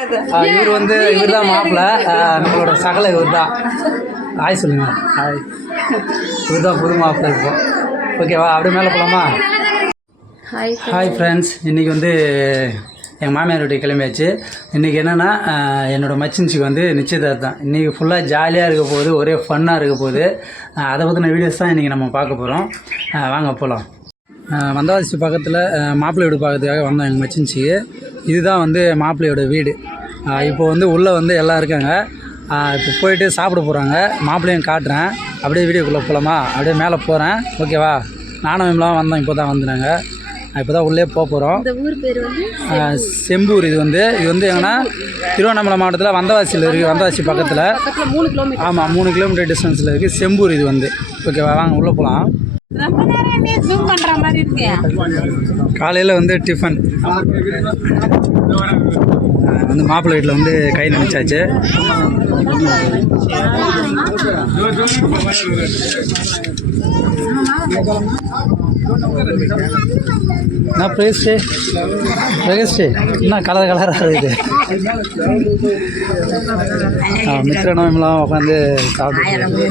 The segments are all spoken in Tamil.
இவர் வந்து இவர் தான் மாப்பிள்ளை, நம்மளோட சகலை இவர் தான். ஹாய் சொல்லுங்க. ஹாய். இவர் தான் புது மாப்பிள்ளை இப்போ. ஓகேவா, அப்படியே மேலே போகலாமா? ஹாய் ஃப்ரெண்ட்ஸ், இன்றைக்கி வந்து எங்கள் மாமியார் வீட்டுக்கு கிளம்பியாச்சு. இன்றைக்கி என்னென்னா என்னோடய மச்சின்சிக்கு வந்து நிச்சயதார்த்தம். இன்றைக்கி ஃபுல்லாக ஜாலியாக இருக்க போகுது, ஒரே ஃபன்னாக இருக்க போகுது. அதை பற்றின வீடியோஸ் தான் இன்றைக்கி நம்ம பார்க்க போகிறோம். வாங்க போகலாம். வந்தவாசி பக்கத்தில் மாப்பிள்ளை வீடு பார்க்கறதுக்காக வந்தோம் எங்கள் மச்சின்சிக்கு. இதுதான் வந்து மாப்பிள்ளையோட வீடு. இப்போ வந்து உள்ளே வந்து எல்லாம் இருக்காங்க. இப்போ போயிட்டு சாப்பிட போகிறாங்க. மாப்பிள்ளையும் காட்டுறேன். அப்படியே வீடியோக்குள்ளே போகலாமா? அப்படியே மேலே போகிறேன். ஓகேவா? நானும் இவங்களாம் வந்தோம். இப்போ தான் வந்துடுறாங்க. இப்போ தான் உள்ளே போக போகிறோம். இந்த ஊர் பேர் வந்து செம்பூர். இது வந்து எங்கன்னா திருவண்ணாமலை மாவட்டத்தில் வந்தவாசியில் இருக்குது. வந்தவாசி பக்கத்தில் 3 கிலோமீட்டர். ஆமாம், 3 கிலோமீட்டர் டிஸ்டன்ஸில் இருக்குது செம்பூர். இது வந்து ஓகேவா? வாங்க உள்ளே போகலாம். காலையில் வந்து டிஃபன் வந்து மாப்பிள்ளை வீட்டில் வந்து கை நினைச்சாச்சு. என்ன பிரேஸ்டே என்ன கலராக இருக்குது. மித்திரனெல்லாம் உட்காந்து சாப்பிட்டு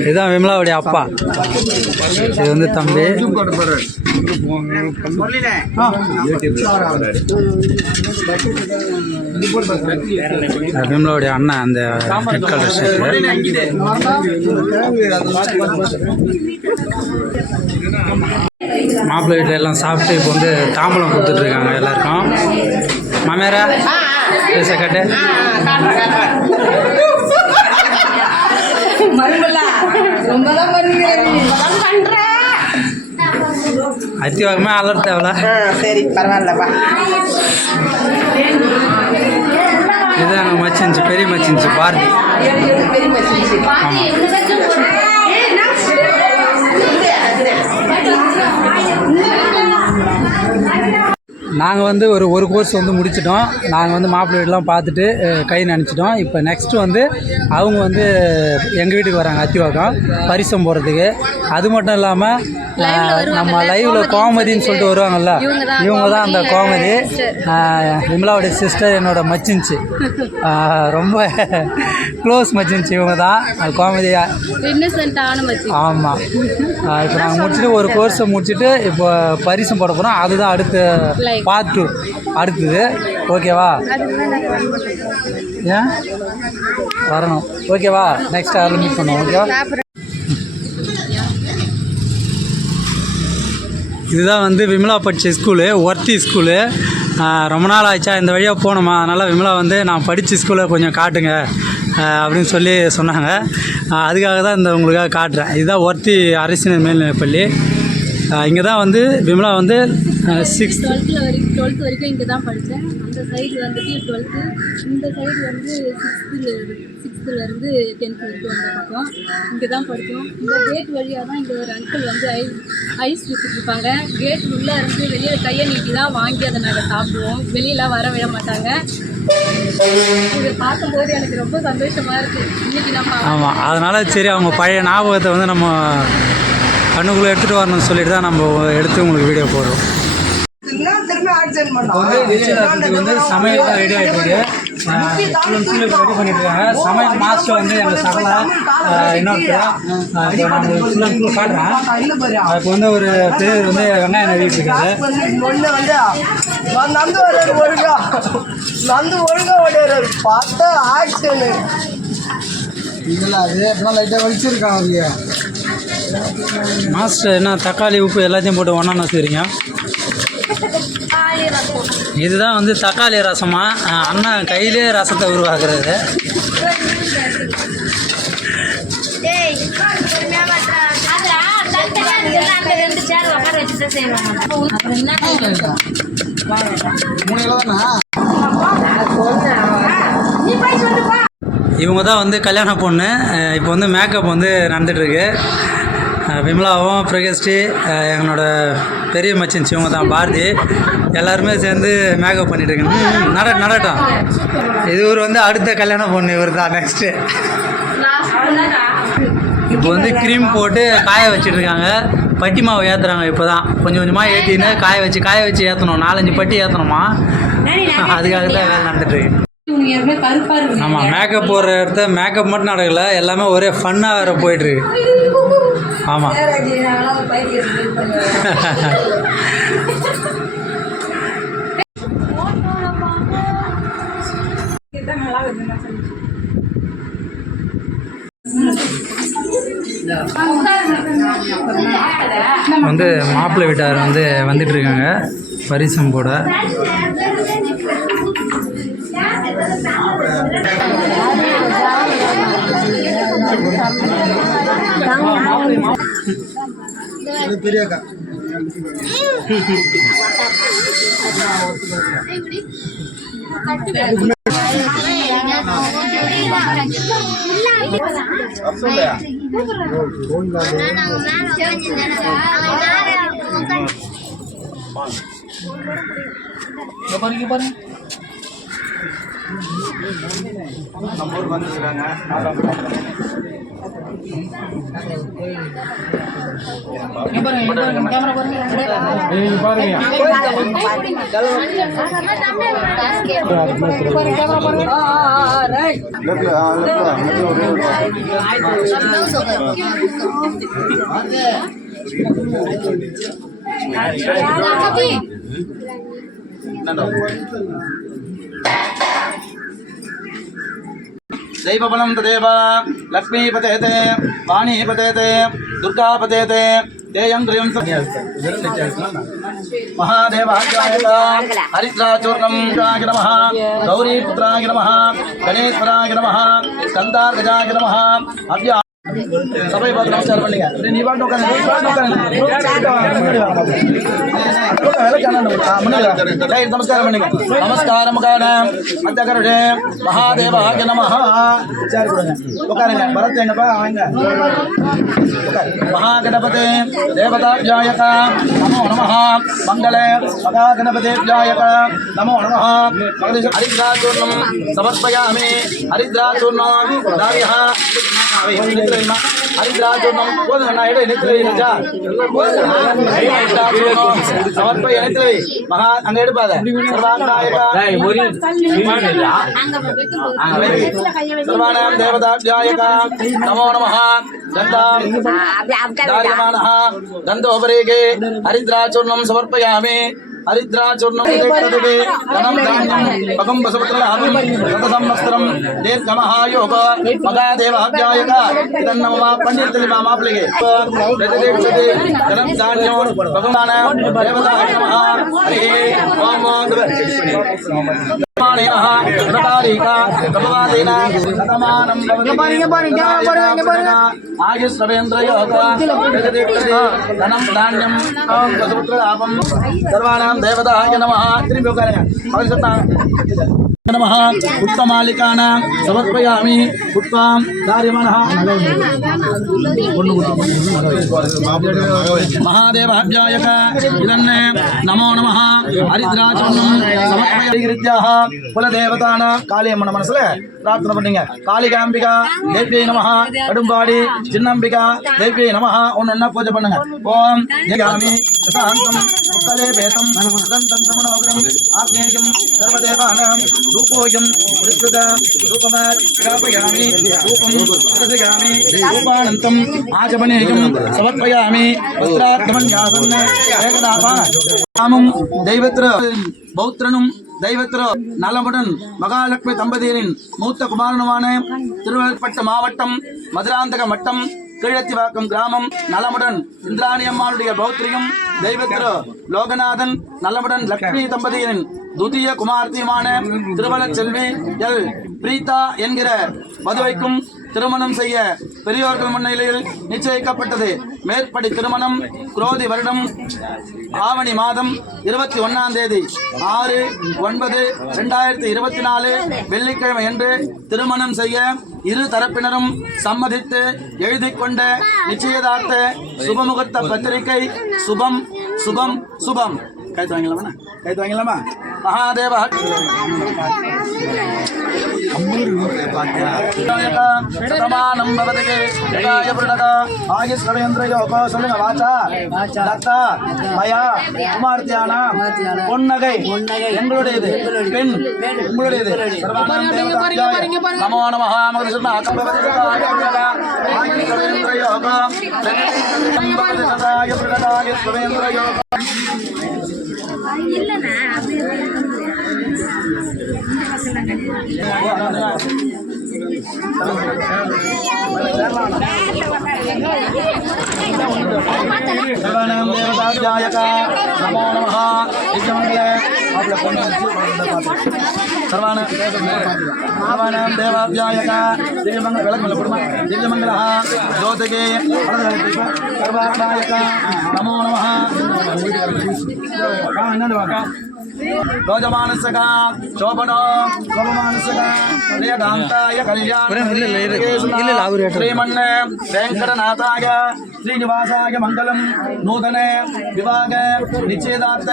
இதுதான் விமலாவுடைய அப்பா. இது வந்து தம்பி. விமலாவுடைய அண்ணன் அந்த ரெட் கலர் ஷர்ட். மாப்பிள்ளை வீட்டில் எல்லாம் சாப்பிட்டு இப்போ வந்து தாம்பலம் கொடுத்துட்ருக்காங்க எல்லாருக்கும். மாமியாரா பேச கட்டு. அத்திவாகமே அலர் தேவல. சரி, பரவாயில்லப்பா. இதுதான் எங்கள் மச்சின்ச்சு, பெரிய மச்சின்ச்சு பாரதி. நாங்கள் வந்து ஒரு கோர்ஸ் வந்து முடிச்சிட்டோம். நாங்கள் வந்து மாப்பிள்ளை வீடெலாம் பார்த்துட்டு கை நினச்சிட்டோம். இப்போ நெக்ஸ்ட்டு வந்து அவங்க வந்து எங்கள் வீட்டுக்கு வராங்க அத்திவாக்கம் பரிசம் போகிறதுக்கு. அது மட்டும் இல்லாமல் நம்ம லைவில் கோமதின்னு சொல்லிட்டு வருவாங்கள்ல, இவங்க தான் அந்த கோமதி. விமலாவுடைய சிஸ்டர், என்னோடய மச்சின்ச்சு, ரொம்ப க்ளோஸ் மச்சின்ச்சு. இவங்க தான் கோமதியா. ஆமாம். இப்போ நாங்கள் முடிச்சுட்டு ஒரு கோர்ஸை முடிச்சுட்டு இப்போ பரிசம் போட போகிறோம். அதுதான் அடுத்த பார்ட் 2 அடுத்தது. ஓகேவா? ஏன் வரணும்? ஓகேவா? நெக்ஸ்ட் அதில் மீட் பண்ணுவோம். ஓகேவா? இதுதான் வந்து விமலா படித்த ஸ்கூலு, ஒர்த்தி ஸ்கூலு. ரொம்ப நாள் ஆச்சா இந்த வழியாக போனோமா, அதனால் விமலா வந்து நான் படித்த ஸ்கூலை கொஞ்சம் காட்டுங்க அப்படின்னு சொல்லி சொன்னாங்க. அதுக்காக தான் இந்த உங்களுக்காக காட்டுறேன். இதுதான் ஒர்த்தி அரசினர் மேல்நிலைப்பள்ளி. இங்கே தான் வந்து விமலா வந்து 6th 12th வரைக்கும் இங்கே தான் படித்தேன். அந்த சைடு வந்துட்டு 12th, இந்த சைடு வந்து 6th-லேருந்து 10th வரைக்கும் வந்த பக்கம் இங்கே தான் படித்தோம். இந்த கேட் வழியாக தான் இங்கே ஒரு அங்கிள் வந்து ஐஸ் விற்றுட்ருப்பாங்க. கேட் உள்ளே இருந்து வெளியே கையை நீட்டி தான் வாங்கி அதை நாங்கள் சாப்பிடுவோம். வெளியெலாம் வர விட மாட்டாங்க. இதை பார்க்கும்போது எனக்கு ரொம்ப சந்தோஷமாக இருக்குது. இன்றைக்கி நம்ம ஆமாம், அதனால் சரி அவங்க பழைய ஞாபகத்தை வந்து நம்ம கண்ணுக்குள்ளே எடுத்துகிட்டு வரணும்னு சொல்லிட்டு தான் நம்ம எடுத்து உங்களுக்கு வீடியோ போடுறோம். வந்து சமையல் தான் ரெடி ஆகிட்டு இருக்கு. ரெடி பண்ணிட்டு இருக்காங்க. சமையல் மாஸ்டர் வந்து எங்கள் சகலை இன்னொருத்தர். இப்போ நம்ம ஃபுல் காட்டுறேன். அதுக்கு வந்து ஒரு பேர் வந்து வெங்காயம் நடிக்கிட்டு இருக்காரு. பார்த்தா ஆக்ஷனு இல்லை, அது எப்படின்னா லைட்டாக வலிச்சிருக்காங்க. மாஸ்டர் என்ன தக்காளி உப்பு எல்லாத்தையும் போட்டு ஒன்றா செய்கிறீங்க. இதுதான் வந்து தக்காளி ரசமா. அண்ணன் கையிலே ரசத்தை உருவாக்குறது. இவங்க தான் வந்து கல்யாண பொண்ணு. இப்போ வந்து மேக்கப் வந்து நடந்துகிட்ருக்கு. விமலாவும் பிரகஸ்டி, எங்களோட பெரிய மச்சின்ச்சு, இவங்க தான் பாரதி. எல்லாருமே சேர்ந்து மேக்கப் பண்ணிகிட்ருக்கேன். நடட்டும். இது ஒரு வந்து அடுத்த கல்யாண பொண்ணு இவர் தான் நெக்ஸ்ட்டு. இப்போ வந்து க்ரீம் போட்டு காய வச்சிட்ருக்காங்க. பட்டி மாவு ஏற்றுறாங்க இப்போ தான் கொஞ்சம் கொஞ்சமாக ஏற்றின்னு காய வச்சு ஏற்றணும் 4-5 பட்டி ஏற்றணுமா அதுக்காக தான் வேலை நடந்துட்டுருக்கு ஆமாம் மேக்கப் போடுற இடத்த மேக்கப் மட்டும் நடக்கல எல்லாமே ஒரே ஃபன்னாக வேறு போயிட்டுருக்கு ஆமாம் வந்து மாப்பிள்ளை வீட்டார் வந்து வந்துட்டு இருக்காங்க பரிசம் போட பெரியக்கா दैवबलं तदेव लक्ष्मीपतेते वाणीपतेते दुर्गापतेते तेयं क्रियं महादेवाय हरिद्राचूर्णं नमः गौरीपुत्राय नमः गणेश्वराय नमः स्कन्दार्गजाय नमः अव्या सबै बात नमस्कार பண்ணுங்க நீ பாட்டு नमस्कार பண்ணுங்க நமஸ்காரம் காண அத்தகருடே மகாதேவாய நமஹ சார் கொடுங்க உட்காருங்க பரத் எங்கப்பா வாங்க மகாகணபதே தேவதாஜாயக நமோ நமஹ மங்களே மகாகணபதேஜாயக நமோ நமஹ ஹரித்ராச்சூர்ணம் சமர்ப்பயாமி ஹரித்ராச்சூர்ணம் தாவிஹ हरिद्राचूर्णं समर्पय महा सर्वाणां देवताभ्यायक नमो नमः गन्धोपरेगे हरिद्राचूर्णं समर्पयामि हरिद्राचूर्णं धनं धान्यं पकं वसुपुत्रलाभं रथसंवत्सरं दीर्घमहायोग मगादेवाभ्यायक इदन्नमः पण्डितलिमा माप्लिगे प्रतिदेक्षते धनं धान्यो भगवान् देवताय नमः हरिः ओम सर्वाणां देवताय नमः नमः उत्तमालिकानां समर्पयामि उत्तमां कार्यमनः महादेवाभ्यायक इदन्ने नमो नमः हरिद्राचूर्णं समर्पयामि कुलदेवतानां कालियम्मन मनसुल प्रार्थना पण्णीங்க कालिकांबिका देव्यै नमः कड़ुम्बाडी चिन्नंबिका देव्यै नमः ओन्ना पूजा पण्णुங்க ओम जगामि शांतं मुक्कले पेतं सुगंधं समनोग्रं आग्नेयं सर्वदेवानां रूपोयं विस्तृत रूपमात् स्थापयामि रूपं दर्शयामि रूपानन्तं आचमनेयं समर्पयामि वस्त्रार्थमन्यासन् एकदापा नामं दैवत्र பௌத்திரனும் தெய்வத்திர நலமுடன் மகாலட்சுமி தம்பதியரின் மூத்த குமாரனுமான திருவள்ளப்பட்டு மாவட்டம் மதுராந்தக மட்டம் கீழத்திவாக்கம் கிராமம் நலமுடன் இந்திராணி அம்மாளுடைய பௌத்திரியும் தெய்வத்திர லோகநாதன் நலமுடன் லட்சுமி தம்பதியரின் துதிய குமார்த்தியுமான திருவள்ளச் செல்வி எல் பிரீதா என்கிற மதுவைக்கும் திருமணம் செய்ய பெரியோர்கள் முன்னிலையில் நிச்சயிக்கப்பட்டது. மேற்படி திருமணம் குரோதி வருடம் ஆவணி மாதம் 21ஆம் தேதி 6/9/2024 வெள்ளிக்கிழமை என்று திருமணம் செய்ய இரு தரப்பினரும் சம்மதித்து எழுதி கொண்ட நிச்சயதார்த்த சுபமுகூர்த்த பத்திரிகை சுபம் சுபம் சுபம் கைத்து வாங்கலாமா महादेव शतमानं भवति यदाय पुरुषः आयुष्कवेन्द्रयोगोऽसुलिन वाचा दत्ता मया कुमार्त्यानां பொன்னகை எங்களுடையது பெண் உங்களுடையது சர்வானாம் தேவதாப்யாய நமோ நமः மகரிஷிர்ம ஆயுஷ்கவேந்திரயோகம் சதாய புருஷாய ஸ்வவேந்திரயோகம் सर्वानां देवताभ्यायक नमो नमः यज्ञमङ्गले सर्वानां देवाभ्यायक दिव्यमङ्गलः ज्योतिगे सर्वाभ्यायक नमो नमः रोजमानसक शोभनो शोभमानसक प्रियकान्ताय कल्याण श्रीमन् वेङ्कटनाथाय श्रीनिवासाय मङ्गलं नूतन विवाह निश्चयदार्थ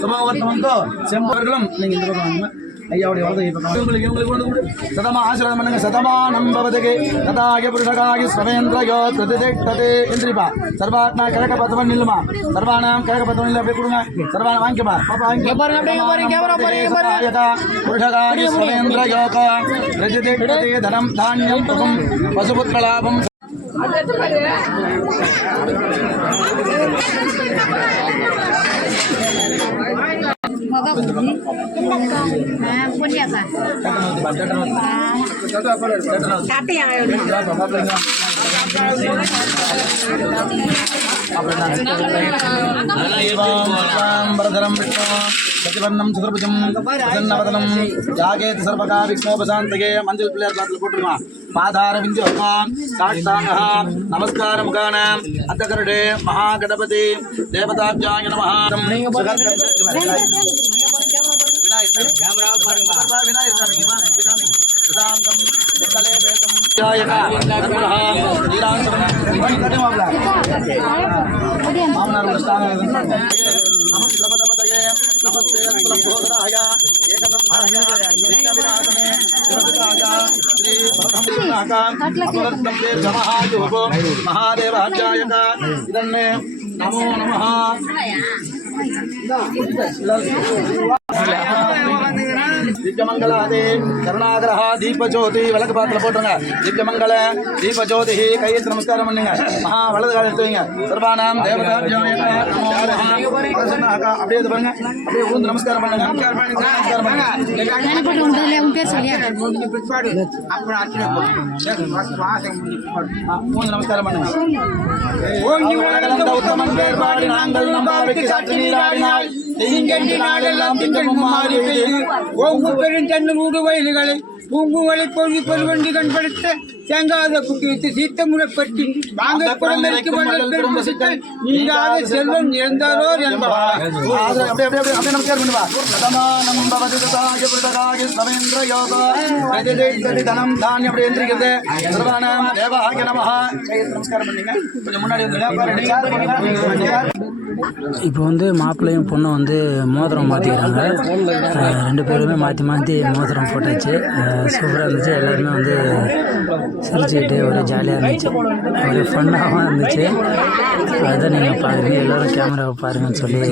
शुभवर्तमंतो செம்பவர்களும் நீங்க இந்த பக்கம் வாங்க ஐயாவுடைய வரதை உங்களுக்கு சதமா ஆசீர்வாதம் பண்ணுங்க சதமானம் பவதகே ததாய புருஷகாய ஸ்வவேந்திரயோ பிரதிதேக்ததே என்றிப்பா சர்வாத்மா கிழக்க பத்தவன் நில்லுமா சர்வானாம் கிழக்க பத்தவன் இல்லை அப்படியே கொடுங்க சர்வான வாங்கிப்பா பாப்பா வாங்கி புருஷகாய ஸ்வவேந்திரயோ பிரதிதேக்ததே தனம் தானியம் புகம் பசுபுத்திர லாபம் वरदरं विष्णु प्रतिवर्णं चतुर्भुजं प्रसन्नवदनं यागेति सर्वका विघ्नोपशान्तये मंजल प्लेयर बातल போட்டுமா பாதாரவிந்தோகம் சாஷ்டாங்கः நமஸ்காரமுகானாம் அத்தகருடே மகாகணபதி தேவதாப்ஜாய நமः महादेवाचार्यक इदन्ने नमो नमः दिव्यमंगलादे करुणाग्रह दीप ज्योति विलक पात्र போட்டுங்க दिव्यमंगल दीप ज्योति கையை நமஸ்காரம் பண்ணுங்க மகா வலது கால் எடுத்து வைங்க சர்வானாம் தேவதாப்ஜாய நமோ நமः அப்படியே பாருங்க அப்படியே ஊந்து நமஸ்காரம் பண்ணுங்க நமஸ்காரம் பண்ணுங்க நான் போட்டு உண்டல உன் பேர் சொல்லியா அப்புறம் அர்ச்சனை ஊந்து நமஸ்காரம் பண்ணுங்க ஓம் நிவலகலந்த உத்தமன் பேர்பாடி நாங்கள் நம்பாவைக்கு சாட்சி நீராடினாய் தெய்யங்கண்டி நாடெல்லாம் திங்கமும் மாறி ஒவ்வொரு பெருந்தன்னும் ஊடு வயல்களை பூங்குவலை பொழுது பெருவண்டி கண்படுத்த தேங்காத புக்கி வைத்து சீத்த முறைப்பட்டி வாங்க குடமெருக்கு மண்டல் பெரும் சிக்கல் நீங்காத செல்வம் இழந்தாரோ என்பார் தனம் தான் எப்படி எந்திரிக்கிறது சர்வானாம் தேவாய நமஹ நமஸ்காரம் பண்ணுங்க கொஞ்சம் முன்னாடி வந்து இப்போ வந்து மாப்பிள்ளையும் பொண்ணும் வந்து மோதிரம் மாற்றிக்கிறாங்க. ரெண்டு பேருமே மாற்றி மாற்றி மோதிரம் போட்டாச்சு. சூப்பராக இருந்துச்சு. எல்லாருமே வந்து சிரிச்சுக்கிட்டு ஒரே ஜாலியாக இருந்துச்சு, ஒரே ஃபன்னாகவும் இருந்துச்சு. அதுதான் நீங்கள் பாருங்க, எல்லோரும் கேமராவை பாருங்கன்னு சொல்லி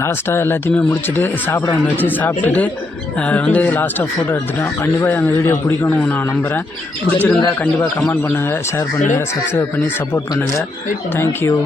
லாஸ்ட்டாக எல்லாத்தையுமே முடிச்சுட்டு சாப்பிட வந்துச்சு. சாப்பிட்டுட்டு வந்து லாஸ்ட்டாக ஃபோட்டோ எடுத்துட்டோம். கண்டிப்பாக எங்கள் வீடியோ பிடிக்கணும்னு நான் நம்புகிறேன். பிடிச்சிருந்தா கண்டிப்பாக கமெண்ட் பண்ணுங்கள், ஷேர் பண்ணுங்கள், சப்ஸ்கிரைப் பண்ணி சப்போர்ட் பண்ணுங்கள். தேங்க்யூ.